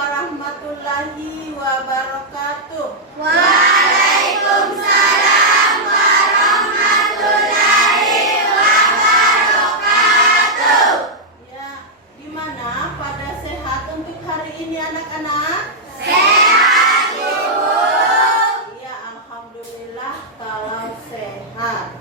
warahmatullahi wabarakatuh. Waalaikumsalam warahmatullahi wabarakatuh. Ya, gimana pada sehat untuk hari ini anak-anak? Sehat, Ibu. Ya, alhamdulillah kalau sehat.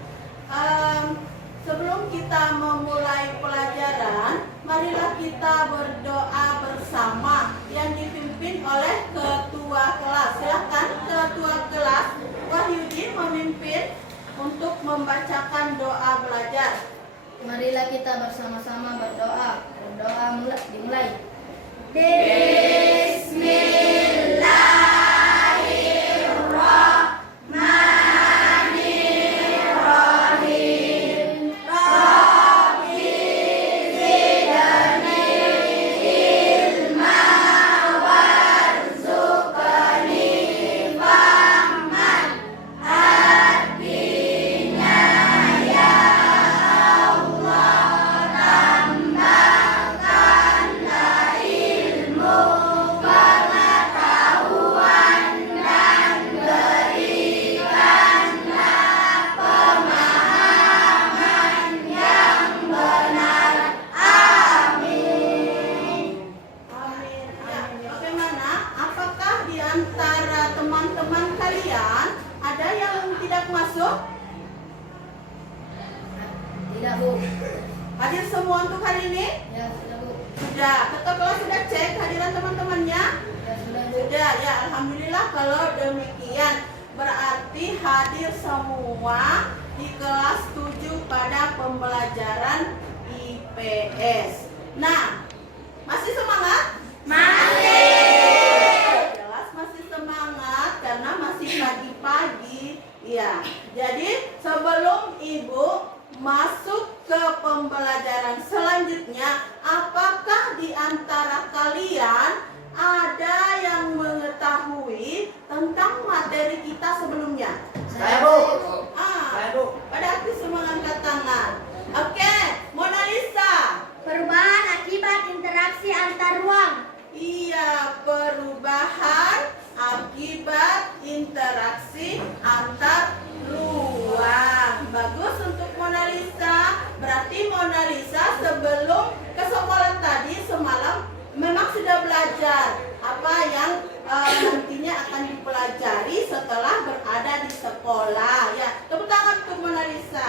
Sebelum kita memulai pelajaran, marilah kita berdoa bersama yang dipimpin oleh ketua kelas. Silakan ketua kelas Wahyudi memimpin untuk membacakan doa belajar. Marilah kita bersama-sama berdoa. Dimulai. Bismillahirrahmanirrahim. Rabbi zidni ilma warzuqni fahman. Artinya ya Allah, tambahkanlah ilmu, pengetahuan, dan berikanlah pemahaman yang benar. Amin. Amin. Ya, bagaimana? Apakah di antara teman-teman kalian ada yang tidak masuk? Tidak, Bu. Hadir semua untuk hari ini? Ya, sudah, Bu. Sudah. Ketua kelas sudah cek hadiran teman-temannya? Ya, sudah, Bu. Sudah. Ya, alhamdulillah kalau demikian. Berarti hadir semua di kelas 7 pada pembelajaran IPS. Nah, masih semangat? Masih. Jelas masih semangat karena masih pagi-pagi. Ya, jadi sebelum Ibu masuk ke pembelajaran selanjutnya, apakah di antara kalian ada yang mengetahui tentang materi kita sebelumnya? Saya, Bu. Ah, Saya, Bu. pada aktif semua angkat tangan. Oke, Mona Lisa. Perubahan akibat interaksi antar ruang. Iya, perubahan akibat interaksi antar ruang. Bagus untuk Mona Lisa. Berarti Mona Lisa sebelum ke sekolah tadi semalam memang sudah belajar apa yang nantinya akan dipelajari setelah berada di sekolah. Ya, tepuk tangan untuk Mona Lisa.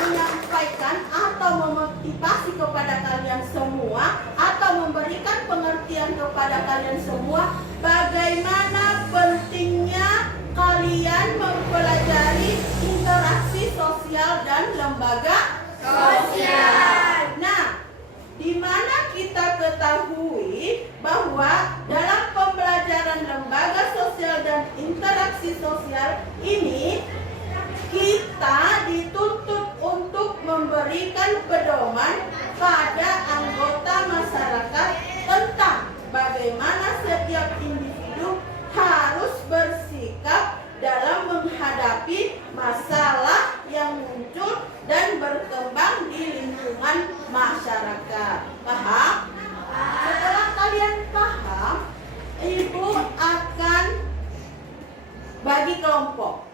Menyampaikan atau memotivasi kepada kalian semua atau memberikan pengertian kepada kalian semua bagaimana pentingnya kalian mempelajari interaksi sosial dan lembaga Sosial. Nah, di mana kita ketahui bahwa dalam pembelajaran lembaga sosial dan interaksi sosial ini kita dituntut untuk memberikan pedoman pada anggota masyarakat tentang bagaimana setiap individu harus bersikap dalam menghadapi masalah yang muncul dan berkembang di lingkungan masyarakat. Paham? Setelah kalian paham, Ibu akan bagi kelompok.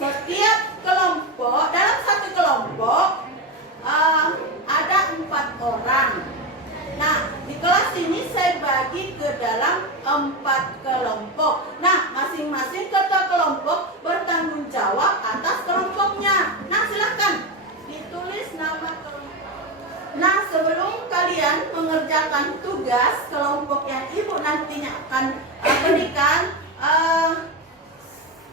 Setiap kelompok, dalam satu kelompok ada 4 orang. Nah, di kelas ini saya bagi ke dalam 4 kelompok. Nah, masing-masing ketua kelompok bertanggung jawab atas kelompoknya. Nah, silakan ditulis nama kelompok. Nah, sebelum kalian mengerjakan tugas kelompok yang Ibu nantinya akan berikan,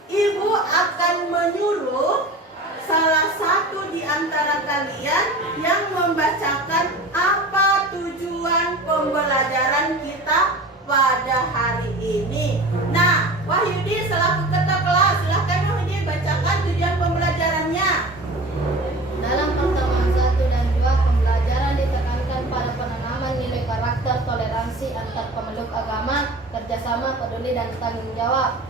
Ibu akan menyuruh salah satu di antara kalian yang membacakan apa tujuan pembelajaran kita pada hari ini. Nah, Wahyudi selaku ketua kelas, silakan Wahyudi bacakan tujuan pembelajarannya. Dalam pertemuan 1 dan 2, pembelajaran ditekankan pada penanaman nilai karakter, toleransi antar pemeluk agama, kerjasama, peduli, dan tanggung jawab.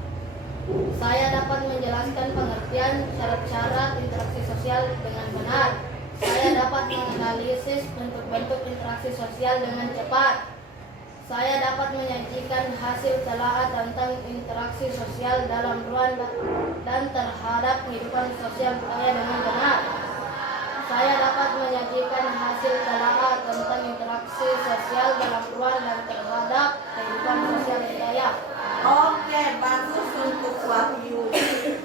Saya dapat menjelaskan pengertian syarat-syarat interaksi sosial dengan benar. Saya dapat menganalisis bentuk-bentuk interaksi sosial dengan cepat. Saya dapat menyajikan hasil telaah tentang interaksi sosial dalam ruang dan terhadap kehidupan sosial budaya dengan benar. Saya dapat menyajikan hasil telaah tentang interaksi sosial dalam ruang dan terhadap kehidupan sosial budaya. Oke, bagus untuk Wahyu.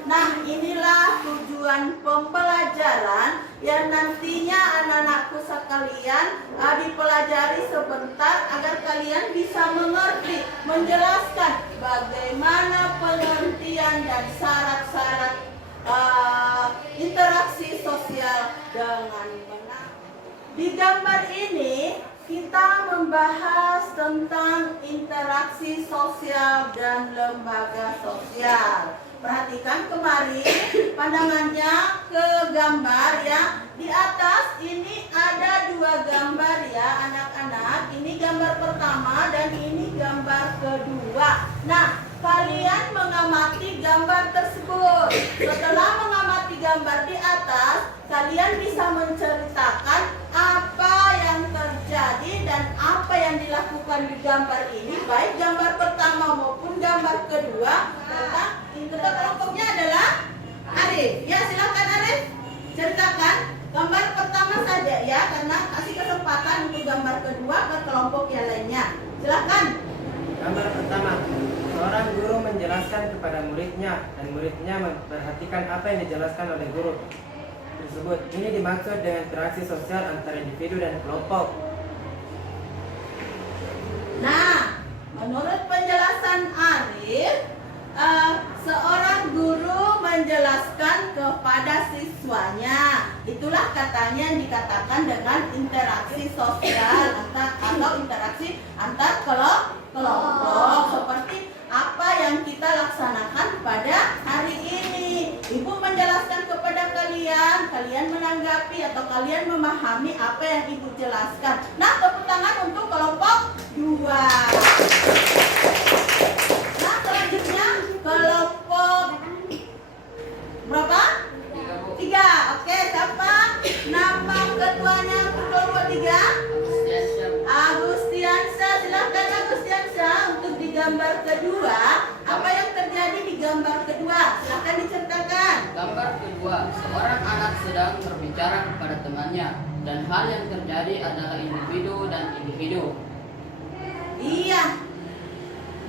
Nah, inilah tujuan pembelajaran yang nantinya anak-anakku sekalian dipelajari sebentar agar kalian bisa mengerti, menjelaskan bagaimana pengertian dan syarat-syarat interaksi sosial dengan benar. Di gambar ini kita membahas tentang interaksi sosial dan lembaga sosial. Perhatikan kemarin pandangannya ke gambar ya. Di atas ini ada dua gambar ya anak-anak. Ini gambar pertama dan ini gambar kedua. Nah, kalian mengamati gambar tersebut. Setelah mengamati gambar di atas, kalian bisa menceritakan apa yang terjadi dan apa yang dilakukan di gambar ini, baik gambar pertama maupun gambar kedua. Ketua kelompoknya adalah Arif. Ya, silakan Arif, ceritakan gambar pertama saja ya, karena kasih kesempatan untuk gambar kedua ke kelompok yang lainnya. Silakan. Gambar pertama, seorang guru menjelaskan kepada muridnya dan muridnya memperhatikan apa yang dijelaskan oleh guru tersebut. Ini dimaksud dengan interaksi sosial antara individu dan kelompok. Nah, menurut penjelasan Arif, seorang guru menjelaskan kepada siswanya. Itulah katanya yang dikatakan dengan interaksi sosial atau interaksi antar kelompok, seperti apa yang kita laksanakan pada hari ini. Ibu menjelaskan kepada kalian, kalian menanggapi atau kalian memahami apa yang ibu jelaskan. Nah, tepuk tangan untuk kelompok 2. Nah, selanjutnya kelompok berapa? 3. Oke, siapa nama ketuanya untuk kelompok 3? Agustiansyah. Silahkan Agustiansyah untuk di gambar kedua. Apa yang terjadi di gambar kedua? Silahkan diceritakan. Gambar kedua, seorang anak sedang berbicara kepada temannya dan hal yang terjadi adalah individu dan individu. Iya,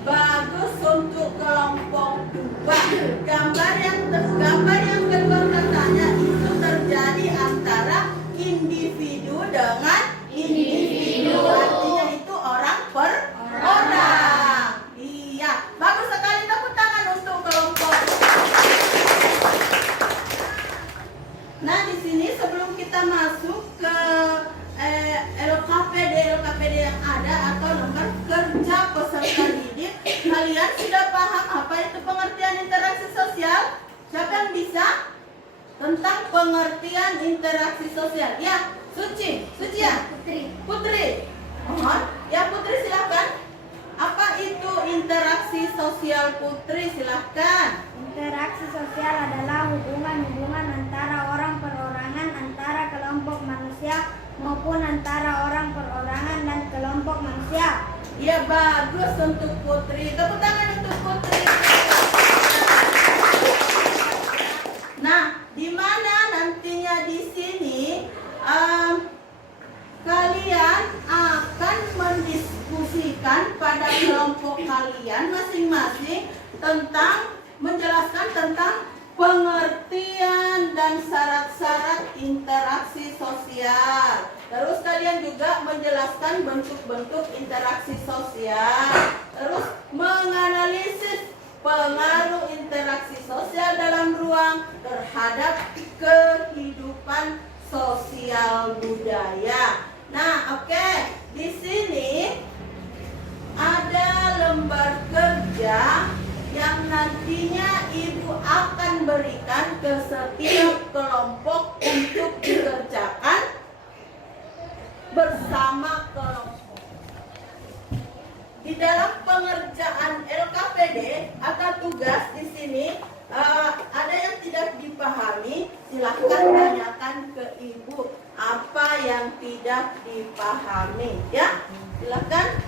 bagus untuk kelompok 2. Gambar yang kedua katanya itu terjadi antara individu dengan individu. Artinya itu orang per orang. Iya, bagus sekali, tepuk tangan untuk kelompok. Nah, di sini sebelum kita masuk ke LKPD yang ada atau nomor kerja peserta didik, kalian sudah paham apa itu pengertian interaksi sosial? Siapa yang bisa tentang pengertian interaksi sosial? Ya, Suci ya? Putri. Mohon, ya Putri silahkan. Apa itu interaksi sosial Putri? Silahkan. Interaksi sosial adalah hubungan-hubungan antara orang perorangan, antara kelompok manusia maupun antara orang perorangan dan kelompok manusia. Ya, bagus untuk Putri. Tepuk tangan untuk Putri. Nah, di mana nantinya di sini kalian akan mendiskusikan pada kelompok kalian masing-masing tentang menjelaskan tentang pengertian dan syarat-syarat interaksi sosial. Terus kalian juga menjelaskan bentuk-bentuk interaksi sosial. Terus menganalisis pengaruh interaksi sosial dalam ruang terhadap kehidupan sosial budaya. Nah, oke. Di sini ada lembar kerja yang nantinya Ibu akan berikan ke setiap kelompok untuk dikerjakan bersama kelompok. Di dalam pengerjaan LKPD atau tugas di sini ada yang tidak dipahami, silahkan tanyakan ke Ibu apa tidak dipahami. Ya, silakan.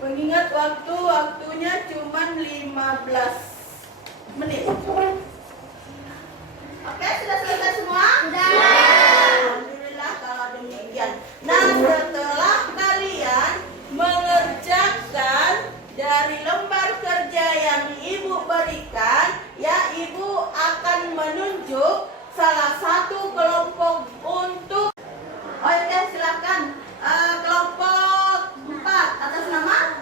Mengingat waktunya cuma 15 menit. Oke, sudah selesai semua? Sudah. Alhamdulillah kalau demikian. Nah, setelah kalian mengerjakan dari lembar kerja yang Ibu berikan, ya, Ibu akan menunjuk salah satu kelompok untuk. Oke, silakan. Kelompok 4 atas nama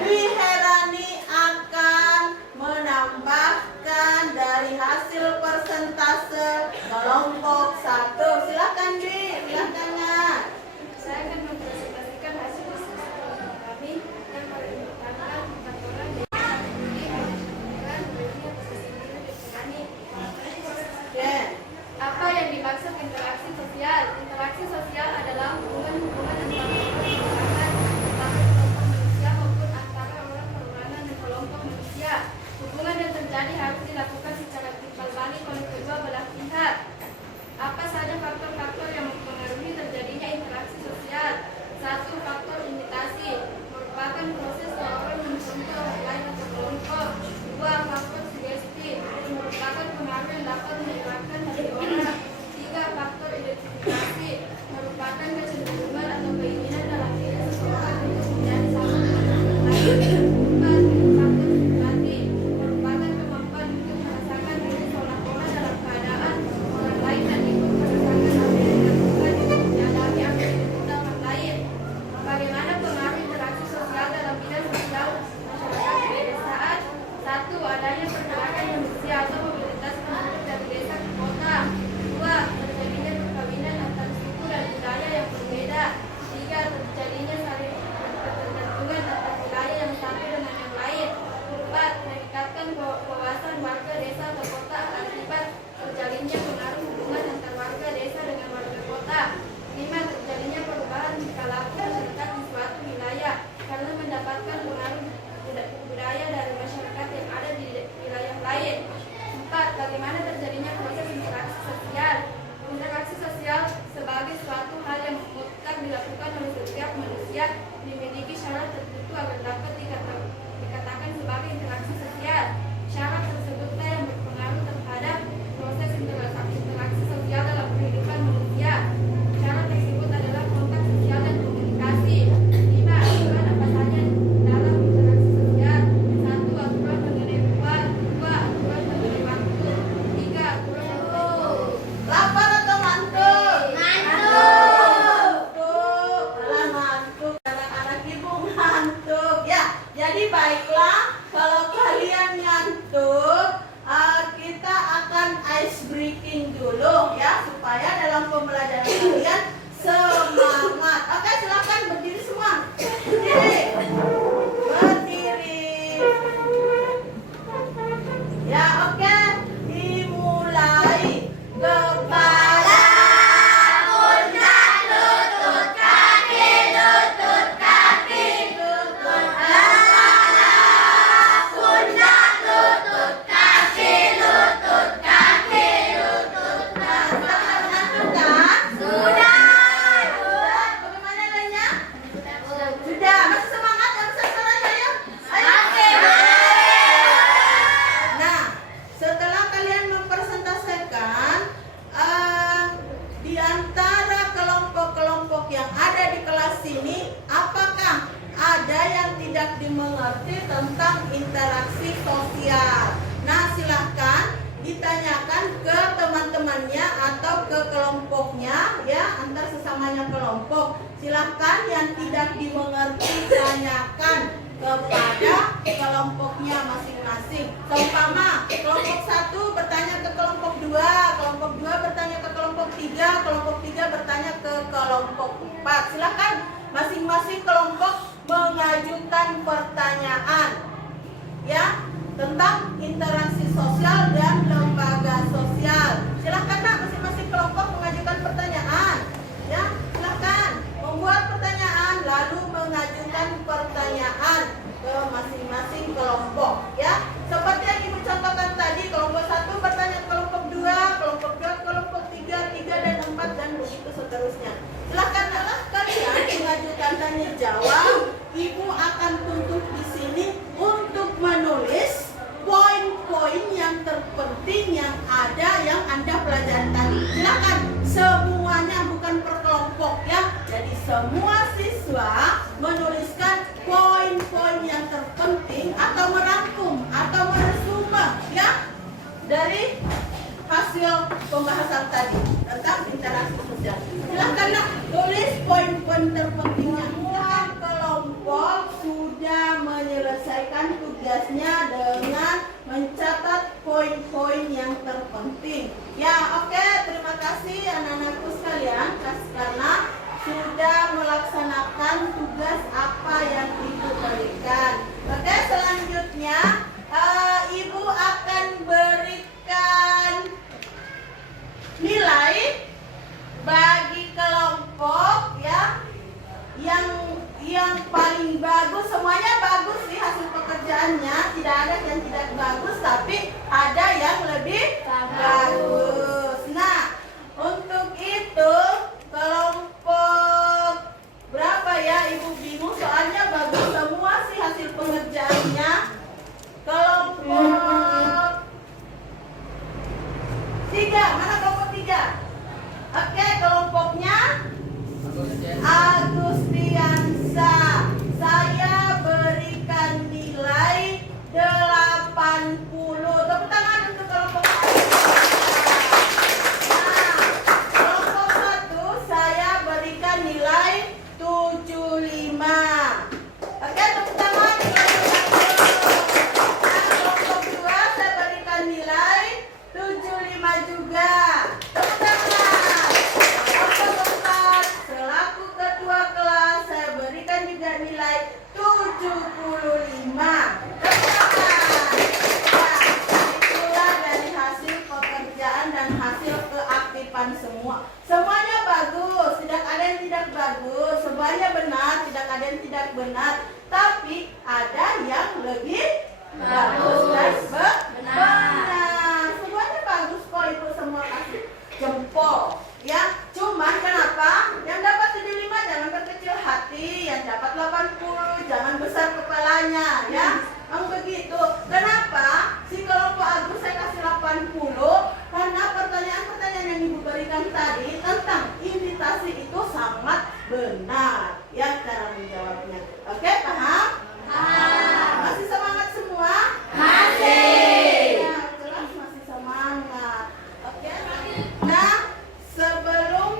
Dwi Herani akan menambahkan dari hasil persentase kelompok 1. Silakan Dwi, silakan Nak. Saya akan mempresentasikan hasil kelompok kami yang paling pertama 4 orang dari Oke. Apa yang dimaksud interaksi sosial? Interaksi sosial adalah hubungan-hubungan antara kelompok manusia maupun antara orang perorangan dan kelompok manusia. Hubungan yang terjadi harus dilakukan secara timbal balik oleh kedua belah pihak. Apa saja faktor-faktor yang mempengaruhi terjadinya interaksi sosial? 1. Faktor imitasi, merupakan proses seorang mencontoh orang lain atau kelompok. 2. Faktor sugesti, merupakan pengaruh yang dapat menyebabkan hati orang. 3. Faktor identifikasi, merupakan kecenderungan atau keinginan dalam diri seseorang untuk menjadi sama dengan orang lain. 4. Faktor simpati, merupakan kemampuan untuk merasakan diri seolah-olah dalam keadaan orang lain dan ikut merasakan apa yang dilakukan, dialami aktivitas orang lain. Bagaimana pengaruh interaksi sosial dalam bidang sosial masyarakat di pedesaan? 1. Adanya pergerakan manusia atau mobilitas penduduk dari desa ke kota. 2. Terjadinya perkawinan antar suku dan budaya yang berbeda. 3. Terjadinya saling ketergantungan antar wilayah yang satu dengan yang lain. 4. Meningkatkan wawasan warga desa atau kota akibat terjalinnya pengaruh hubungan antar warga desa dengan warga kota. 5. Terjadinya perubahan tingkah laku masyarakat di suatu wilayah karena mendapatkan pengaruh budaya dari masyarakat yang ada di wilayah lain. 4. Bagaimana terjadinya proses interaksi sosial? Interaksi sosial sebagai suatu hal yang mutlak dilakukan oleh setiap manusia dimiliki syarat tertentu agar dapat dikatakan sebagai interaksi sosial. Syarat tersebutlah yang berpengaruh terhadap proses interaksi sosial dalam kehidupan manusia. Syarat tersebut adalah kontak sosial dan komunikasi. 5. Aturan apa saja dalam interaksi sosial? 1. Aturan mengenai ruang. 2. Aturan mengenai waktu. 3. Aturan mengenai Lapar atau ngantuk? Ngantuk. Alah, ngantuk. Anak-anak Ibu ngantuk. Ya, jadi baiklah kalau kalian ngantuk, kita akan ice breaking dulu ya supaya dalam pembelajaran kalian semangat. Oke, silakan berdiri semua. Berdiri. Berdiri. Ya, oke. Dimulai. Kepala, pundak, lutut, kaki, lutut, kaki, lutut, kepala, pundak, lutut, kaki, lutut, kaki, lutut. Nah, sudah mengantuk kan? Sudah. Bagaimana lainnya? Sudah. Masih semangat? Yang besar-besaran ayo. Ayo. Nah, setelah kalian mempresentasikan di antara kelompok-kelompok yang ada di kelas ini, apakah ada yang tidak dimengerti tentang interaksi sosial? Nah, silahkan ditanyakan ke teman-temannya atau ke kelompoknya ya, antar sesamanya kelompok. Silahkan yang tidak dimengerti tanyakan kepada kelompoknya masing-masing. Seumpama kelompok 1 bertanya ke kelompok 2, kelompok 2 bertanya ke kelompok 3, kelompok 3 bertanya ke kelompok 4. Silakan masing-masing kelompok mengajukan pertanyaan ya tentang interaksi sosial dan lembaga sosial. Silakan Nak, masing-masing kelompok mengajukan pertanyaan ya. Silakan membuat pertanyaan lalu mengajukan pertanyaan ke masing-masing kelompok ya. Seperti yang Ibu contohkan tadi, kelompok 1 bertanya ke kelompok 2, kelompok 2 kelompok 3, 3 dan 4 dan tanya jawab, Ibu akan tuntut di sini untuk menulis poin-poin yang terpenting yang ada yang Anda pelajari tadi. Silakan semuanya, bukan per kelompok ya. Jadi semua siswa menuliskan poin-poin yang terpenting atau merangkum atau meresume ya dari hasil pembahasan tadi tentang interaksi sosial. Silakanlah tulis poin-poin terpentingnya. Dan kelompok sudah menyelesaikan tugasnya dengan mencatat poin-poin yang terpenting. Ya, oke, terima kasih anak-anakku sekalian karena sudah melaksanakan tugas apa yang Ibu berikan. Oke, selanjutnya Ibu akan berikan nilai bagi kelompok ya yang paling bagus. Semuanya bagus sih hasil pekerjaannya, tidak ada yang tidak bagus, tapi ada yang lebih bagus. Nah, untuk itu kelompok berapa ya? Ibu bingung soalnya bagus semua sih hasil pengerjaannya. Kelompok 3, mana kelompok 3? Oke, kelompoknya Agustiansa. Saya berikan nilai 80. Tepuk tangan untuk kelompok 1. Nah, kelompok 1 saya berikan nilai 75. Oke, tepuk tangan untuk kelompok 1. Nah, kelompok 2 saya berikan nilai 75 juga. Tepuk tangan. Kelompok 4 selaku ketua kelas saya berikan juga nilai 75. Tepuk tangan. Nah, itulah dari hasil pekerjaan dan hasil keaktifan semua. Semuanya bagus, tidak ada yang tidak bagus. Semuanya benar, tidak ada yang tidak benar. Tapi ada yang lebih bagus dan benar. Semuanya bagus kok, Ibu semua kasih jempol. Ya, cuman kenapa? Yang dapat 75 jangan berkecil hati, yang dapat 80 jangan besar kepalanya, ya. Begitu. Kenapa? Si kelompok Agus saya kasih 80 karena pertanyaan-pertanyaan yang Ibu berikan tadi tentang imitasi itu sangat benar, ya cara menjawabnya. Oke, paham? Masih semangat semua? Masih. Ya, jelas masih semangat. Oke. Nah, sebelum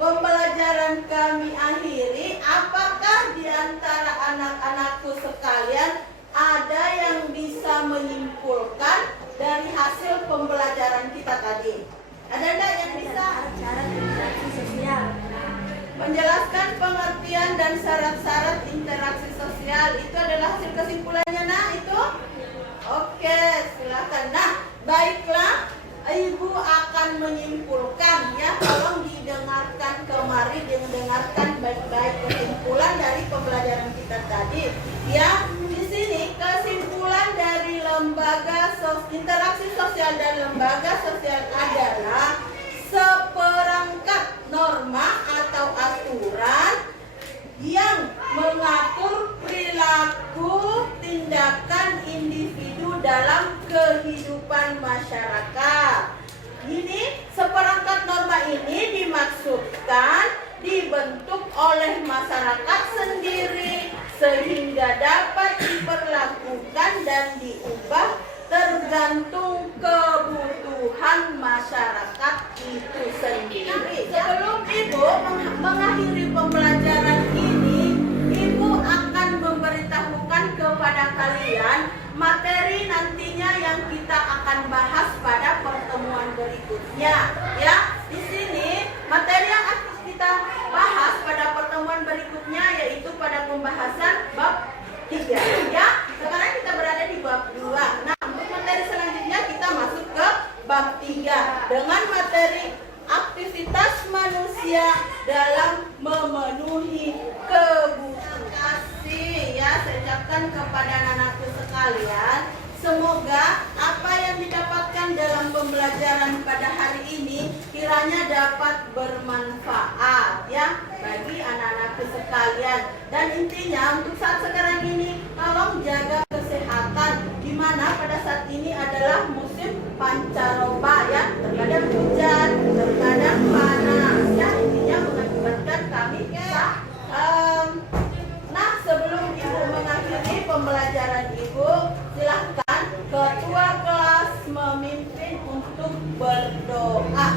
pembelajaran kami akhiri, apakah di antara anak-anakku sekalian ada yang bisa menyimpulkan dari hasil pembelajaran kita tadi? Ada enggak yang bisa? Cara interaksi sosial. Menjelaskan pengertian dan syarat-syarat interaksi sosial itu adalah hasil kesimpulannya. Nah, itu oke, silakan. Nah, baiklah, Ibu akan menyimpulkan ya. Tolong didengarkan kemari, didengarkan baik-baik kesimpulan dari pembelajaran kita tadi. Ya, di sini kesimpulan dari interaksi sosial dan lembaga sosial adalah seperangkat norma atau aturan yang mengatur perilaku tindakan individu dalam kehidupan masyarakat. Ini seperangkat norma ini dimaksudkan dibentuk oleh masyarakat sendiri sehingga dapat diperlakukan dan diubah tergantung kebutuhan masyarakat itu sendiri. Sebelum Ibu mengakhiri pembelajaran ini, Ibu akan memberitahukan kepada kalian materi nantinya yang kita akan bahas pada pertemuan berikutnya. Ya, di sini materi yang akan kita bahas pada pertemuan berikutnya yaitu pada pembahasan bab 3. Ya, sekarang kita berada di bab 2. Nah, untuk materi selanjutnya kita masuk ke bab 3 dengan materi aktivitas manusia dalam memenuhi kebutuhan. Ya, saya ucapkan kepada anak-anakku sekalian, semoga apa yang didapatkan dalam pembelajaran pada hari ini kiranya dapat bermanfaat ya bagi anak-anak kalian. Dan intinya untuk saat sekarang ini tolong jaga kesehatan, di mana pada saat ini adalah musim pancaroba ya, terkadang hujan, terkadang panas ya, intinya mengakibatkan kami nah sebelum ibu mengakhiri pembelajaran ibu, silahkan ketua kelas memimpin untuk berdoa.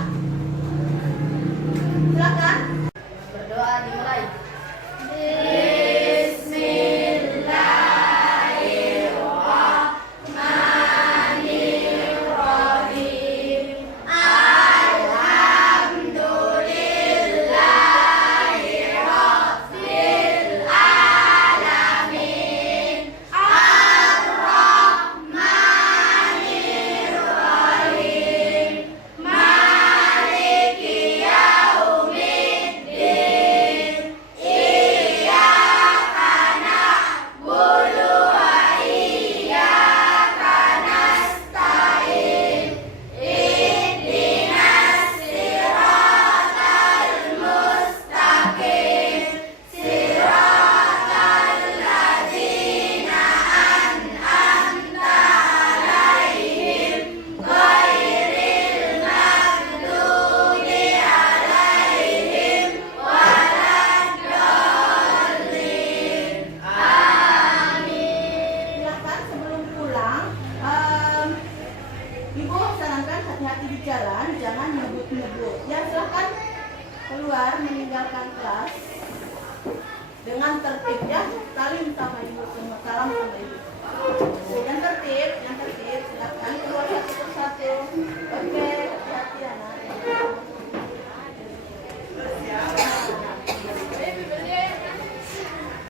Silakan. Berdoa dimulai. Silakan sebelum pulang, ibu sarankan hati-hati di jalan, jangan ngebut-ngebut. Ya silakan keluar meninggalkan kelas dengan tertib ya, salim.